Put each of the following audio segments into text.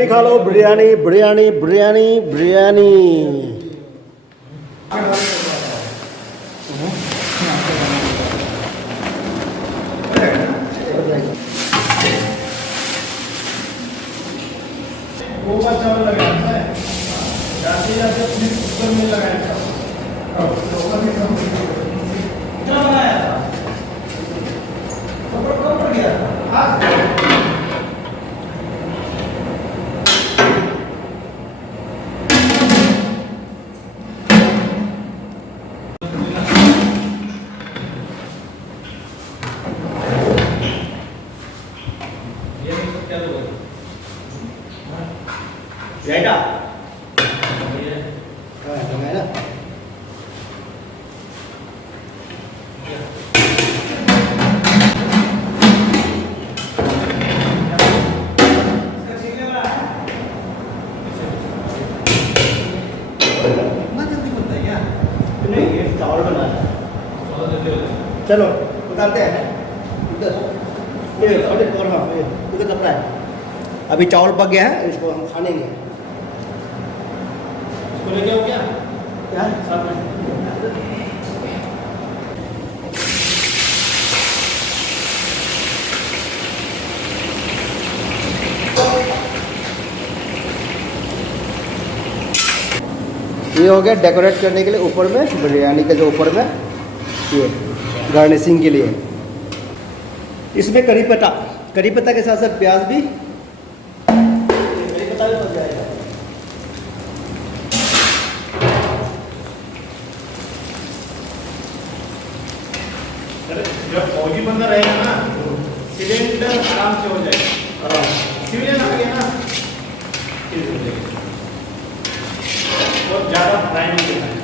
बिरयानी खा लो, बिरयानी बिरयानी बिरयानी बिरयानी। चावल लगाया है जाते जाते अपने कुकर में लगाया था कुकर में क्या बनाया था कब पड़ गया था आज जाएगा लगाया ना चावल बनाना चलो उतारते हैं ये और हाँ ये उधर कपड़ा है अभी चावल पक गया है इसको हम खानेंगे इसको लेके आओ क्या साथ में ये हो गया डेकोरेट करने के लिए ऊपर में बिरयानी के जो ऊपर में ये गार्निशिंग के लिए इसमें करी पत्ता के साथ साथ प्याज भी करी पत्ता भी पक जाएगा जब फौजी बंदा रहेगा ना सिलेंडर आराम से हो जाएगा सिविलियन आ गया ना बहुत ज़्यादा फ्राई नहीं करना है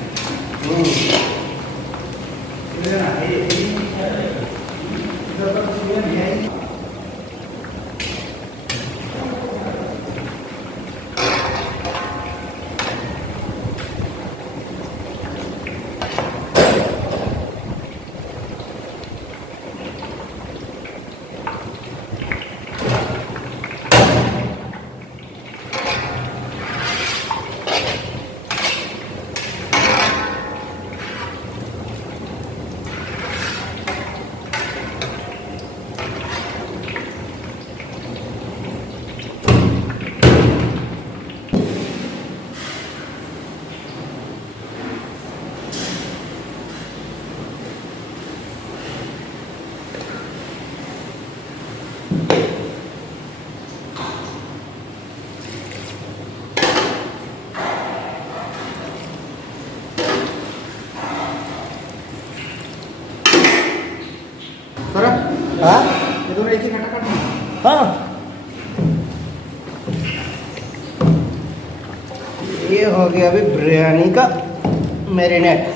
हाँ ये दोनों एक ही खटाखट हाँ ये हो गया अभी बिरयानी का मैरिनेट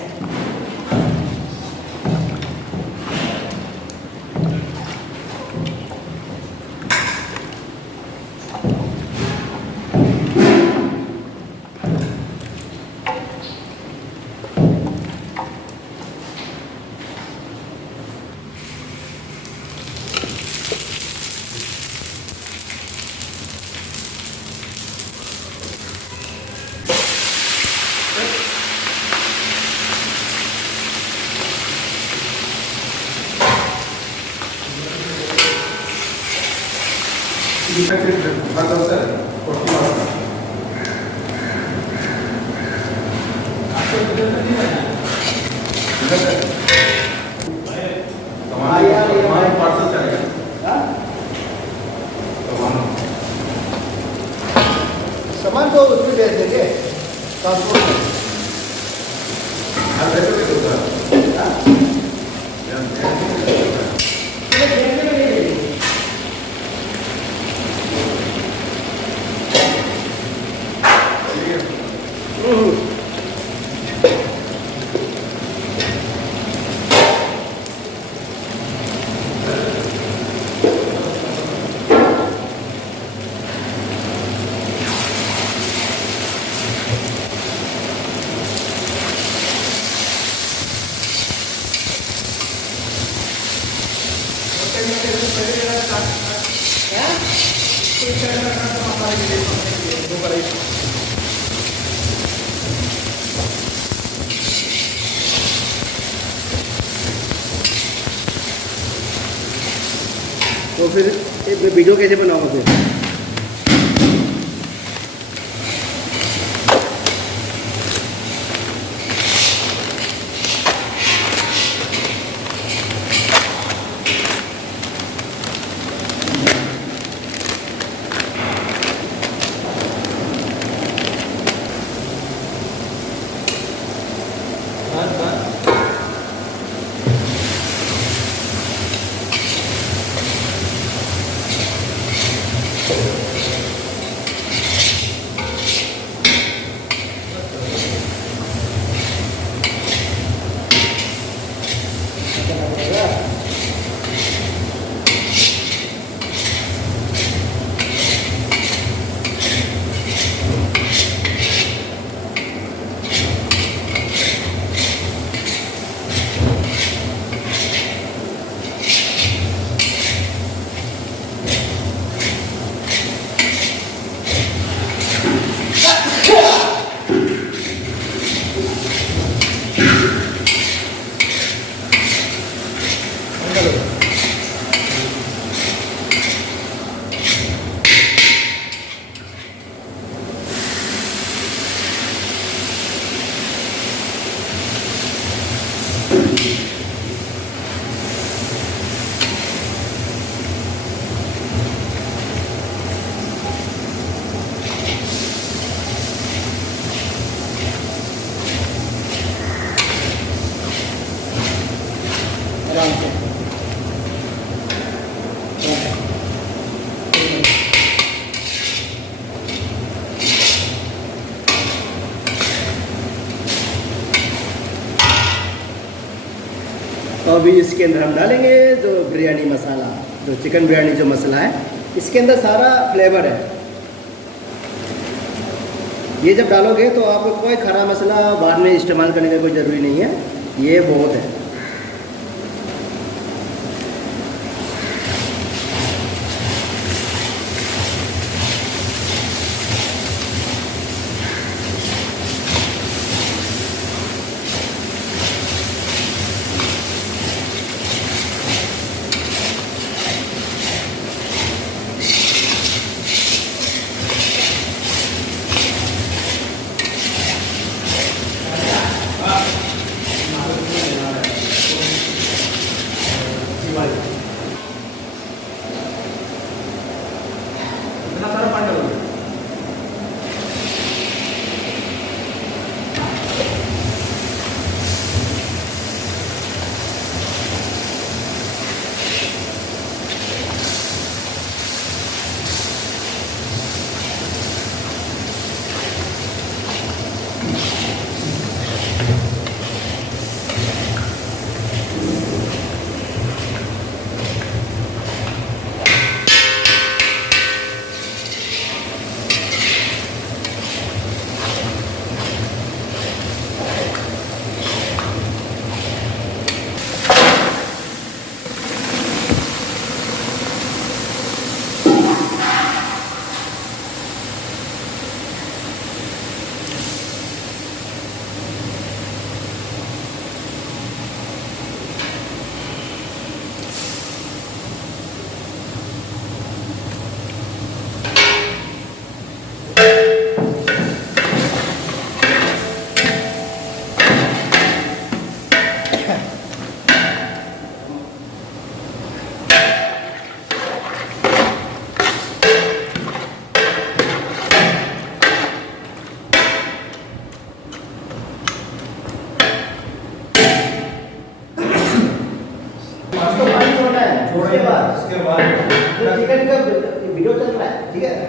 सामान तो उसमें भेज देंगे ट्रांसपोर्ट में इस साइड में रखना तो मसाले के लिए पकने के लिए 2 कढ़ाई। तो फिर एक वीडियो कैसे बनाओगे फिर? आराम से। तो अभी इसके अंदर हम डालेंगे जो बिरयानी मसाला, जो चिकन बिरयानी जो मसाला है, इसके अंदर सारा फ्लेवर है। ये जब डालोगे तो आपको कोई खरा मसाला बाद में इस्तेमाल करने का कोई ज़रूरी नहीं है, ये बहुत है। इतना सारा पानी डालोगे? उसके बाद चिकन का वीडियो चल रहा है, ठीक है।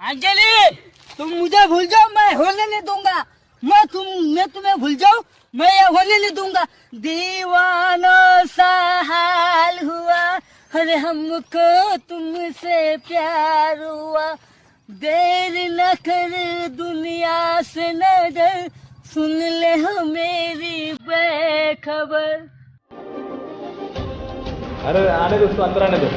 अंजलि, तुम मुझे भूल जाओ, मैं होने नहीं दूंगा। मैं तुम्हें भूल जाऊं? मैं ये होने नहीं दूंगा। दीवानों सा हाल हुआ, अरे हमको तुमसे प्यार हुआ। देर न कर दुनिया से न डर, सुन ले हो मेरी बेखबर। अरे आने दो उसको, अंदर आने दो।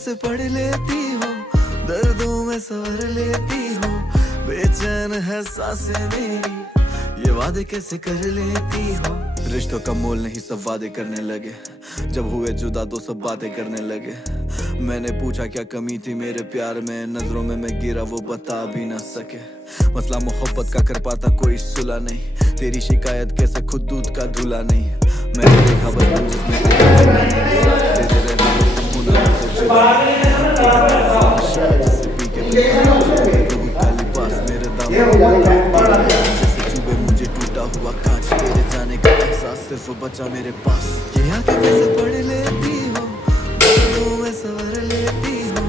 से पढ़ लेती हो, दर्दों में सवर लेती हो, बेचैन है सांसें मेरी, ये वादे कैसे कर लेती हो। रिश्तों का मोल नहीं सब वादे करने लगे, जब हुए जुदा तो सब बातें करने लगे। मैंने पूछा क्या कमी थी मेरे प्यार में, नजरों में मैं गिरा वो बता भी ना सके। मसला मोहब्बत का कर पाता कोई सुला नहीं, तेरी शिकायत कैसे खुद दूध का धुला नहीं। मैंने देखा बचपन जिसमें तेरे रहना मुझे टूटा हुआ कांच, तेरे जाने का एहसास सिर्फ बचा मेरे पास। ये आंखें कैसे पढ़ लेती हो, बातों में सवर लेती हो,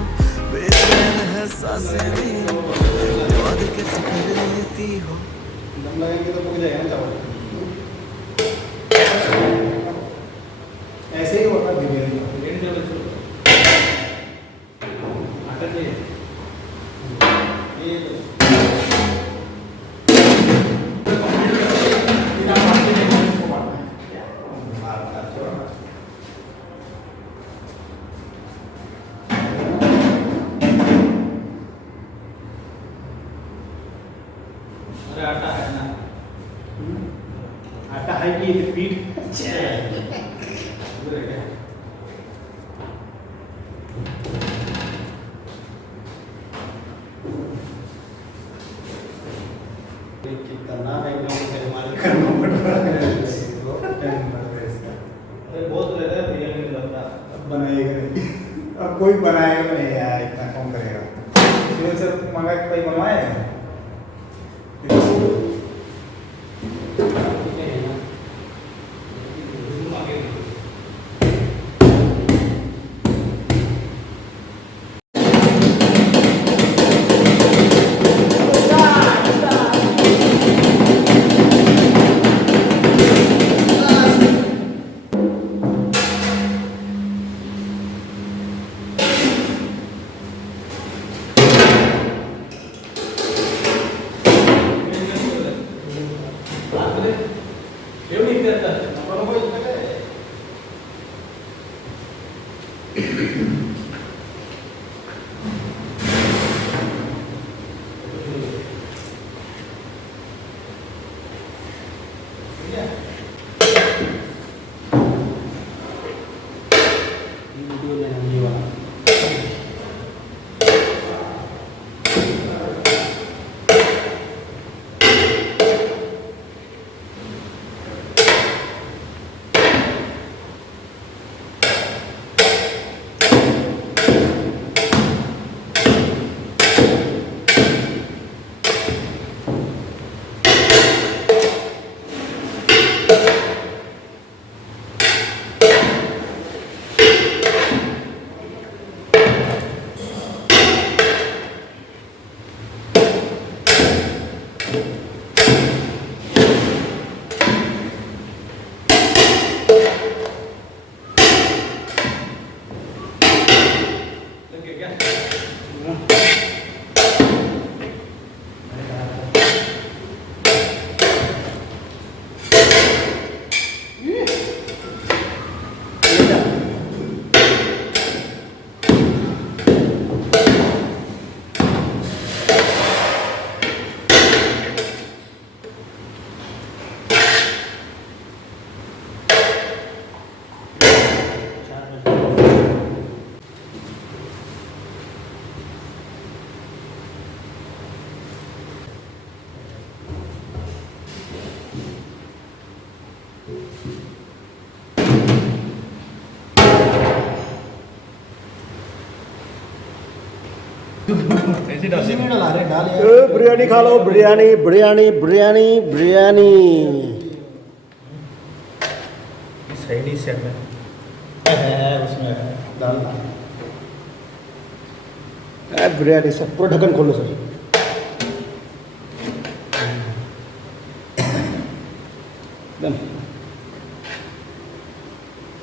बेचैन है सांसें मेरी, वादे कैसे कर लेती हो। दम लगेंगे तो मुझे जाएगा ना, ऐसे ही होता धीरे धीरे। अरे आटा है ना, आटा है कि पीठ कितना करना पड़ रहा है। अरे बहुत रहता है भैया, नहीं लगता अब बनाएगा नहीं, अब कोई बनाएगा नहीं यार, इतना कौन करेगा। इसलिए सर मंगा के कोई बनवाए बिरयानी खा लो, बिरयानी बिरयानी बिरयानी बिरयानी। सही नहीं सेट में उसमें डालना बिरयानी सब पूरा ढक्कन खोलो सर।